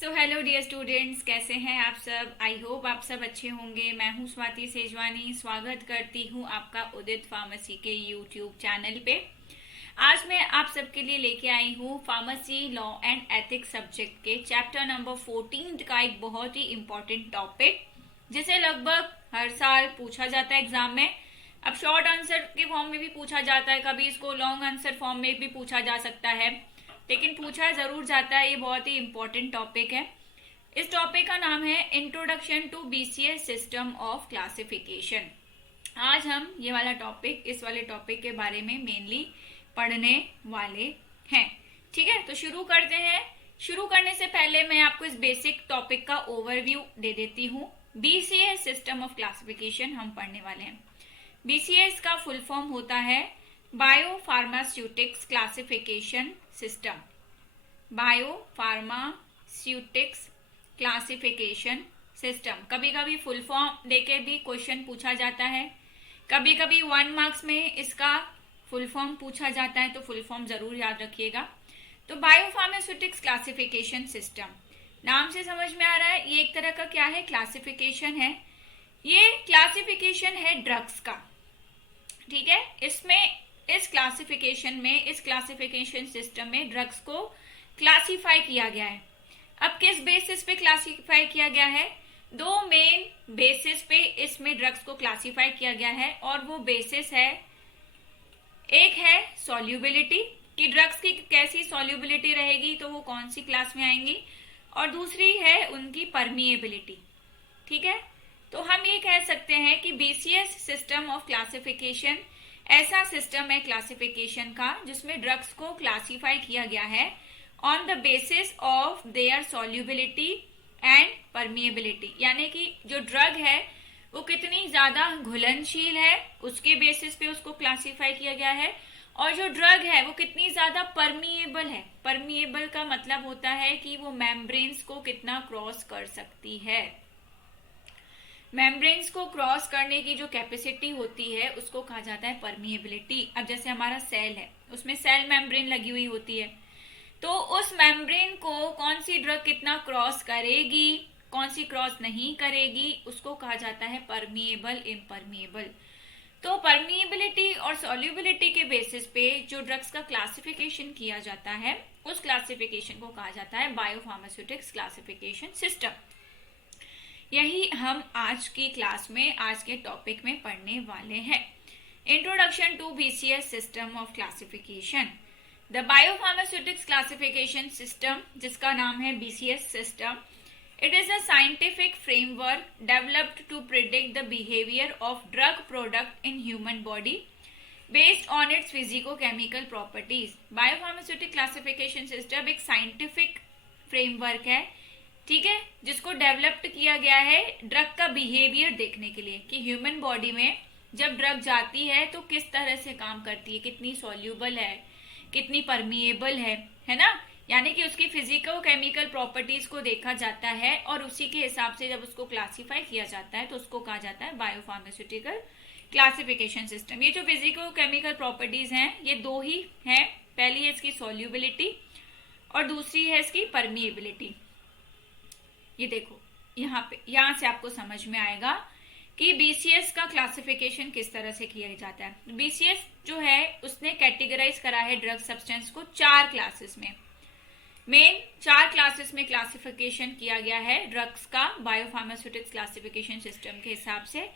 So hello dear students, कैसे हैं आप सब। आई होप आप सब अच्छे होंगे। मैं हूं स्वाति सेजवानी, स्वागत करती हूं आपका उदित फार्मेसी के यूट्यूब चैनल पे। आज मैं आप सबके लिए लेके आई हूं pharmacy law and ethics subject के चैप्टर नंबर 14 का एक बहुत ही इम्पोर्टेंट टॉपिक, जिसे लगभग हर साल पूछा जाता है एग्जाम में। अब शॉर्ट आंसर के फॉर्म में भी पूछा जाता है, कभी इसको लॉन्ग आंसर फॉर्म में भी पूछा जा सकता है, लेकिन पूछा जरूर जाता है। ये बहुत ही इम्पोर्टेंट टॉपिक है। इस टॉपिक का नाम है introduction to BCS system of classification. आज हम ये वाला टॉपिक, इस वाले टॉपिक के बारे में मेनली पढ़ने वाले हैं। ठीक है, तो शुरू करते हैं। शुरू करने से पहले मैं आपको इस बेसिक टॉपिक का ओवरव्यू दे देती हूँ। बीसीएस सिस्टम ऑफ क्लासिफिकेशन हम पढ़ने वाले हैं। बीसीएस का फुल फॉर्म होता है bio pharmaceutics classification system. Bio pharmaceutics classification system. कभी कभी फुल फॉर्म देके भी क्वेश्चन पूछा जाता है, कभी कभी 1 मार्क्स में इसका फुल फॉर्म पूछा जाता है, तो फुल फॉर्म जरूर याद रखिएगा। तो बायो फार्मास्यूटिक्स क्लासिफिकेशन सिस्टम, नाम से समझ में आ रहा है ये एक तरह का क्या है, क्लासिफिकेशन है। ये क्लासिफिकेशन है ड्रग्स का। ठीक है, इसमें इस क्लासिफिकेशन सिस्टम में ड्रग्स को क्लासिफाई किया गया है। अब किस बेसिस पे क्लासिफाई किया गया है? 2 मेन बेसिस पे इसमें ड्रग्स को क्लासिफाई किया गया है, और वो बेसिस है, एक है सॉल्युबिलिटी, कि ड्रग्स की कैसी सॉल्युबिलिटी रहेगी तो वो कौन सी क्लास में आएंगी, और दूसरी है उनकी परमिएबिलिटी। ठीक है, तो हम ये कह सकते हैं कि बीसीएस सिस्टम ऑफ क्लासिफिकेशन ऐसा सिस्टम है क्लासिफिकेशन का जिसमें ड्रग्स को क्लासिफाई किया गया है on the basis of their solubility and permeability. यानी कि जो ड्रग है वो कितनी ज्यादा घुलनशील है, उसके बेसिस पे उसको क्लासिफाई किया गया है, और जो ड्रग है वो कितनी ज्यादा परमिएबल है। परमिएबल का मतलब होता है कि वो मेम्ब्रेन्स को कितना क्रॉस कर सकती है। मेम्ब्रेन्स को क्रॉस करने की जो कैपेसिटी होती है उसको कहा जाता है परमिएबिलिटी। अब जैसे हमारा सेल है, उसमें सेल मेम्ब्रेन लगी हुई होती है, तो उस मेम्ब्रेन को कौन सी ड्रग कितना क्रॉस करेगी, कौन सी क्रॉस नहीं करेगी, उसको कहा जाता है परमिएबल, इम्परमिएबल। तो परमिएबिलिटी और सॉल्युबिलिटी के बेसिस पे जो ड्रग्स का क्लासिफिकेशन किया जाता है, उस क्लासिफिकेशन को कहा जाता है बायोफार्मास्यूटिक्स क्लासिफिकेशन सिस्टम। यही हम आज की क्लास में, आज के टॉपिक में पढ़ने वाले हैं। Introduction to BCS system of classification. The biopharmaceutics classification system, जिसका नाम है BCS system, it is a scientific framework developed to predict the behavior of drug product in human body based on its physico-chemical properties. Biopharmaceutic classification system एक scientific framework है, ठीक है, जिसको developed किया गया है ड्रग का बिहेवियर देखने के लिए, कि ह्यूमन बॉडी में जब ड्रग जाती है तो किस तरह से काम करती है, कितनी सॉल्यूबल है, कितनी परमिएबल है ना। यानी कि उसकी फिजिको केमिकल प्रॉपर्टीज को देखा जाता है, और उसी के हिसाब से जब उसको क्लासिफाई किया जाता है तो उसको कहा जाता है बायोफार्मास्यूटिकल क्लासिफिकेशन सिस्टम। ये जो फिजिको केमिकल प्रॉपर्टीज हैं ये 2 ही हैं, पहली है इसकी सॉल्युबिलिटी और दूसरी है इसकी परमिएबिलिटी। ये देखो यहाँ से आपको समझ में आएगा कि बीसीएस का क्लासिफिकेशन किस तरह से किया जाता है। बीसीएस जो है उसने कैटेगराइज करा है ड्रग सब्सटेंस को 4 क्लासेस में। मेन 4 क्लासेस में क्लासिफिकेशन किया गया है ड्रग्स का बायोफार्मास्यूटिक्स क्लासिफिकेशन सिस्टम के हिसाब से।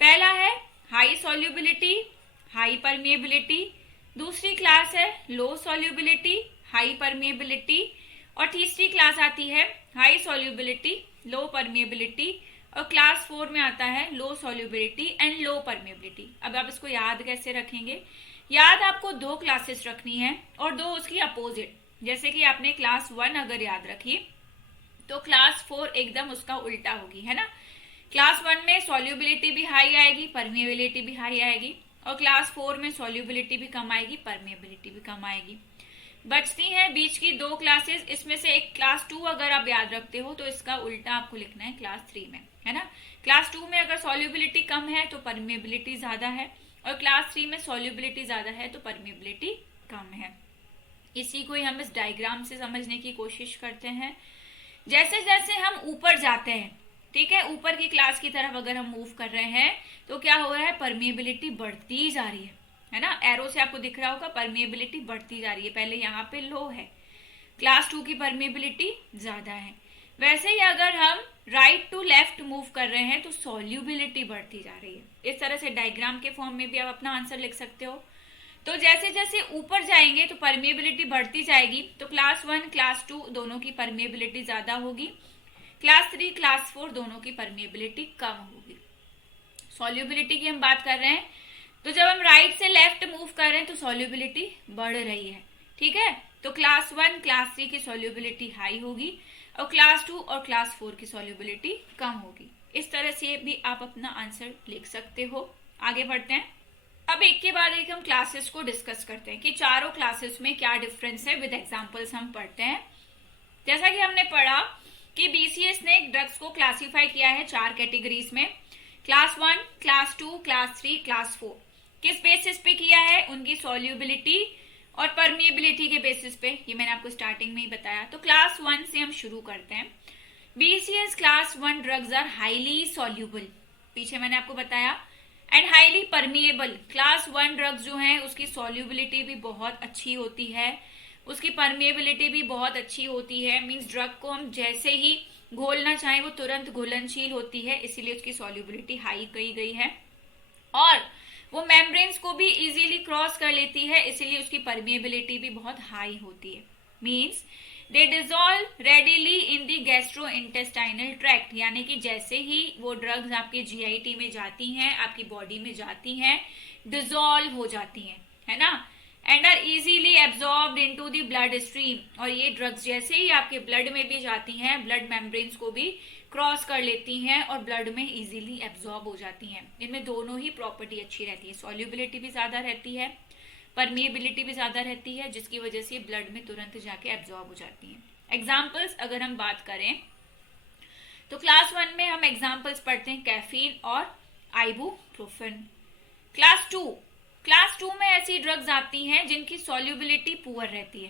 पहला है हाई सॉल्युबिलिटी, हाई परमिएबिलिटी, दूसरी क्लास है लो सॉल्युबिलिटी, हाई परमिएबिलिटी, और तीसरी क्लास आती है हाई सॉल्युबिलिटी, लो परमिएबिलिटी, और क्लास 4 में आता है लो सॉल्युबिलिटी एंड लो परमिएबिलिटी। अब आप इसको याद कैसे रखेंगे? याद आपको 2 क्लासेस रखनी है और 2 उसकी अपोजिट। जैसे कि आपने क्लास 1 अगर याद रखी तो क्लास 4 एकदम उसका उल्टा होगी, है ना। क्लास 1 में सॉल्युबिलिटी भी हाई आएगी, परमिएबिलिटी भी हाई आएगी, और क्लास 4 में सॉल्युबिलिटी भी कम आएगी, परमिएबिलिटी भी कम आएगी। बचती हैं बीच की 2 क्लासेस, इसमें से एक क्लास 2 अगर आप याद रखते हो तो इसका उल्टा आपको लिखना है क्लास 3 में, है ना। क्लास 2 में अगर सॉल्युबिलिटी कम है तो परमिएबिलिटी ज्यादा है, और क्लास 3 में सॉल्युबिलिटी ज्यादा है तो परमिएबिलिटी कम है। इसी को ही हम इस डायग्राम से समझने की कोशिश करते हैं। जैसे जैसे हम ऊपर जाते हैं, ठीक है, ऊपर की क्लास की तरफ अगर हम मूव कर रहे हैं तो क्या हो रहा है, परमिएबिलिटी बढ़ती जा रही है ना। एरो से आपको दिख रहा होगा परमिएबिलिटी बढ़ती जा रही है, पहले यहाँ पे लो है, क्लास 2 की परमिएबिलिटी ज्यादा है। वैसे ही अगर हम राइट टू लेफ्ट मूव कर रहे हैं तो सॉल्युबिलिटी बढ़ती जा रही है। इस तरह से डायग्राम के फॉर्म में भी आप अपना आंसर लिख सकते हो। तो जैसे जैसे ऊपर जाएंगे तो परमिएबिलिटी बढ़ती जाएगी, तो क्लास 1 क्लास 2 दोनों की परमिएबिलिटी ज्यादा होगी, क्लास 3 क्लास 4 दोनों की परमिएबिलिटी कम होगी। सॉल्युबिलिटी की हम बात कर रहे हैं, तो जब हम राइट से लेफ्ट मूव कर रहे हैं तो सॉल्युबिलिटी बढ़ रही है, ठीक है। तो क्लास 1 क्लास 3 की सॉल्युबिलिटी हाई होगी और क्लास 2 और क्लास 4 की सॉल्युबिलिटी कम होगी। इस तरह से भी आप अपना आंसर लिख सकते हो। आगे बढ़ते हैं। अब एक के बाद एक हम क्लासेस को डिस्कस करते हैं कि चारों क्लासेस में क्या डिफरेंस है, विद एग्जांपल्स हम पढ़ते हैं। जैसा कि हमने पढ़ा कि बीसीएस ने ड्रग्स को क्लासिफाई किया है 4 कैटेगरीज में, क्लास 1, क्लास 2, क्लास 3, क्लास 4। किस बेसिस पे किया है, उनकी सॉल्युबिलिटी और परमिएबिलिटी के बेसिस पे, ये मैंने आपको स्टार्टिंग में ही बताया। तो क्लास 1 से हम शुरू करते हैं। BCS class 1 drugs are highly soluble, पीछे मैंने आपको बताया, and highly permeable. Class 1 drugs जो है उसकी सॉल्युबिलिटी भी बहुत अच्छी होती है, उसकी परमिएबिलिटी भी बहुत अच्छी होती है। मींस ड्रग को हम जैसे ही घोलना चाहें वो तुरंत घुलनशील होती है, इसीलिए उसकी सॉल्युबिलिटी हाई कही गई है। और वो मेम्ब्रेन्स को भी इजीली क्रॉस कर लेती है, इसीलिए उसकी परमिएबिलिटी भी बहुत हाई होती है। Means they dissolve readily in the gastrointestinal tract, यानी कि जैसे ही वो ड्रग्स आपके जीआईटी में जाती हैं, आपकी बॉडी में जाती हैं, डिजोल्व हो जाती हैं, है ना, and are easily absorbed into the blood stream. और ये ड्रग्स जैसे ही आपके ब्लड में भी जाती हैं, ब्लड मेम्ब्रेन्स को भी क्रॉस कर लेती हैं और ब्लड में इजीली एब्जॉर्ब हो जाती हैं। इनमें दोनों ही प्रॉपर्टी अच्छी रहती है, सॉल्युबिलिटी भी ज्यादा रहती है, परमिएबिलिटी भी ज्यादा रहती है, जिसकी वजह से ब्लड में तुरंत जाके एब्जॉर्ब हो जाती हैं। एग्जाम्पल्स अगर हम बात करें तो क्लास 1 में हम एग्जाम्पल्स पढ़ते हैं कैफीन और आइबुप्रोफेन। क्लास 2 में ऐसी ड्रग्स आती हैं जिनकी सॉल्युबिलिटी पुअर रहती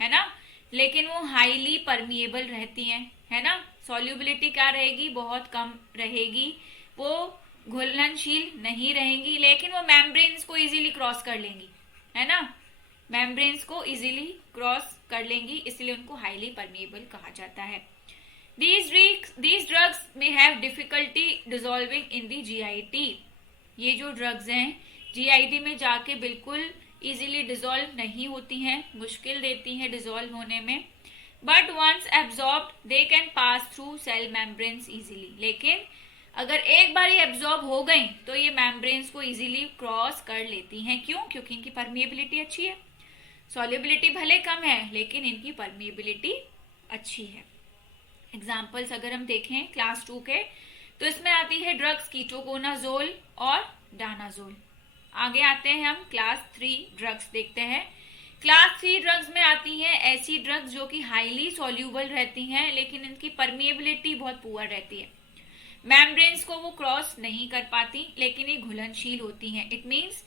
है ना, लेकिन वो हाईली परमिएबल रहती हैं, है ना। सॉल्युबिलिटी क्या रहेगी, बहुत कम रहेगी, वो घुलनशील नहीं रहेंगी, लेकिन वो मेम्ब्रेन्स को इजीली क्रॉस कर लेंगी, है ना, मेम्ब्रेन्स को इजीली क्रॉस कर लेंगी, इसलिए उनको हाईली परमिएबल कहा जाता है। These drugs may have difficulty dissolving in the GIT। ये जो ड्रग्स हैं जीआईटी में जाके बिल्कुल इजीली डिसॉल्व नहीं होती हैं, मुश्किल देती हैं डिसॉल्व होने में। But once absorbed they can pass through cell membranes easily, लेकिन अगर एक बार ये एब्जॉर्ब हो गई तो ये मेम्ब्रेन्स को इजीली क्रॉस कर लेती हैं। क्यों? क्योंकि इनकी परमिएबिलिटी अच्छी है। सॉल्युबिलिटी भले कम है लेकिन इनकी परमिएबिलिटी अच्छी है। एग्जाम्पल्स अगर हम देखें क्लास 2 के, तो इसमें आती है ड्रग्स कीटोकोनाजोल और डानाजोल। आगे आते हैं हम क्लास 3 ड्रग्स देखते हैं। क्लास 3 ड्रग्स में आती हैं ऐसी ड्रग्स जो कि हाईली सॉल्यूबल रहती हैं, लेकिन इनकी परमिएबिलिटी बहुत पुअर रहती है, मेम्ब्रेन्स को वो क्रॉस नहीं कर पाती, लेकिन ये घुलनशील होती हैं। It means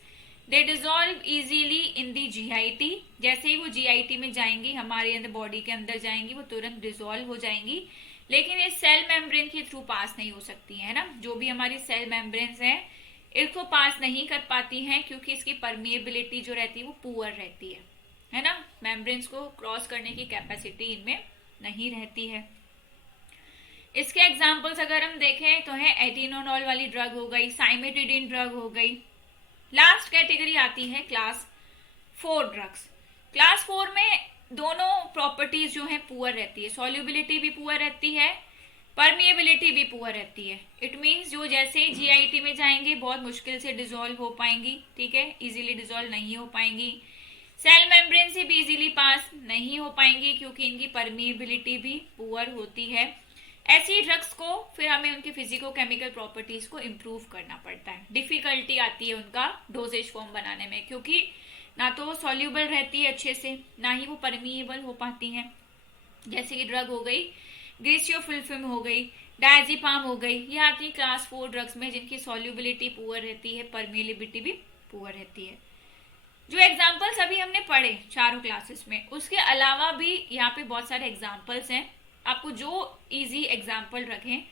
they dissolve easily in the GIT. जैसे ही वो जीआईटी में जाएंगी, हमारे अंदर बॉडी के अंदर जाएंगी, वो तुरंत डिजोल्व हो जाएंगी, लेकिन ये सेल मेम्ब्रेन के थ्रू पास नहीं हो सकती है ना। जो भी हमारी सेल मेम्ब्रेन्स हैं इसको पास नहीं कर पाती हैं, क्योंकि इसकी परमिएबिलिटी जो रहती है वो पुअर रहती है ना। मेम्ब्रेन्स को क्रॉस करने की कैपेसिटी इनमें नहीं रहती है। इसके एग्जाम्पल्स अगर हम देखें तो है एथिनोनॉल वाली ड्रग हो गई, साइमेटिडिन ड्रग हो गई। लास्ट कैटेगरी आती है क्लास 4 ड्रग्स। क्लास 4 में दोनों प्रॉपर्टीज जो है पुअर रहती है, सॉल्युबिलिटी भी पुअर रहती है, परमिएबिलिटी भी पुअर रहती है। इट मीन्स जो जैसे ही जीआईटी में जाएंगे बहुत मुश्किल से डिसॉल्व हो पाएंगी, ठीक है, इजीली डिसॉल्व नहीं हो पाएंगी, सेल मेम्ब्रेन से भी इजीली पास नहीं हो पाएंगी, क्योंकि इनकी परमिएबिलिटी भी पुअर होती है। ऐसी ड्रग्स को फिर हमें उनकी फिजिको केमिकल प्रॉपर्टीज को इम्प्रूव करना पड़ता है। डिफिकल्टी आती है उनका डोजेज फॉर्म बनाने में, क्योंकि ना तो वो सॉल्यूबल रहती है अच्छे से, ना ही वो परमिएबल हो पाती हैं। जैसे कि ड्रग हो गई ग्रेसियोफिल्फिम हो गई, डायजिपाम हो गई, ये आती है क्लास 4 ड्रग्स में, जिनकी सॉल्युबिलिटी पुअर रहती है, परमिएबिलिटी भी पुअर रहती है। जो एग्जाम्पल्स अभी हमने पढ़े चारों क्लासेस में, उसके अलावा भी यहाँ पे बहुत सारे एग्जाम्पल्स हैं आपको जो इजी एग्जाम्पल रखें,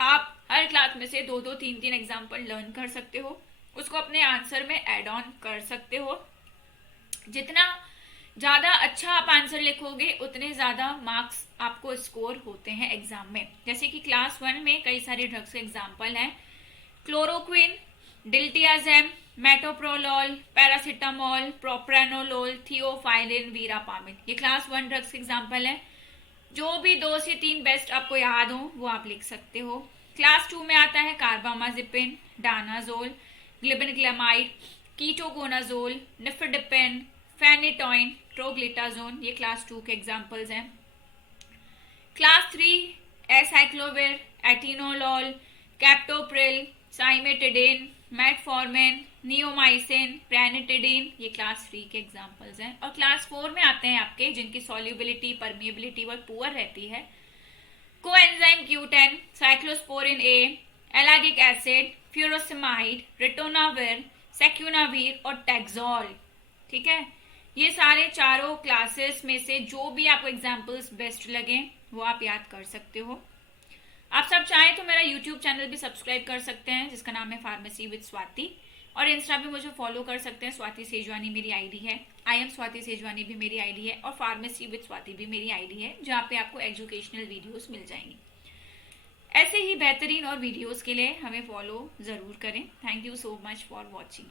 आप हर क्लास में से 2-2, 3-3 एग्जाम्पल लर्न कर सकते हो, उसको अपने आंसर में एड ऑन कर सकते हो। जितना ज्यादा अच्छा आप आंसर लिखोगे उतने ज्यादा मार्क्स आपको स्कोर होते हैं एग्जाम में। जैसे कि क्लास 1 में कई सारे ड्रग्स के एग्जाम्पल हैं, chloroquine, diltiazem, metoprolol, paracetamol, propranolol, theophylline, verapamil, ये क्लास 1 ड्रग्स के एग्जाम्पल हैं। जो भी 2 से 3 बेस्ट आपको याद हो वो आप लिख सकते हो। क्लास 2 में आता है carbamazepine, danazol, glibenclamide, ketoconazole, nifedipine, phenytoin, troglitazone, ये क्लास 2 के एग्जाम्पल्स हैं। Class 3 acyclovir, atenolol, captopril, cimetidine, metformin, neomycin, ranitidine, ये क्लास 3 के एग्जाम्पल्स हैं। और क्लास 4 में आते हैं आपके जिनकी सॉल्युबिलिटी, परमिएबिलिटी बहुत पुअर रहती है, कोएंजाइम Q10, साइक्लोस्पोरिन ए, एलागिक एसिड, फ्यूरोसिमाइड, रिटोनाविर, सेक्यूनावीर और टैक्सोल। ठीक है, ये सारे चारों क्लासेस में से जो भी आपको एग्जाम्पल्स बेस्ट लगे वो आप याद कर सकते हो। आप सब चाहें तो मेरा यूट्यूब चैनल भी सब्सक्राइब कर सकते हैं जिसका नाम है फार्मेसी विद स्वाति, और इंस्टा पे मुझे फॉलो कर सकते हैं, स्वाति सेजवानी मेरी आईडी है, आई एम स्वाति सेजवानी भी मेरी आईडी है, और फार्मेसी विद स्वाति भी मेरी आईडी है, जहाँ पे आपको एजुकेशनल वीडियोस मिल जाएंगी। ऐसे ही बेहतरीन और वीडियोस के लिए हमें फॉलो जरूर करें। Thank you so much for watching.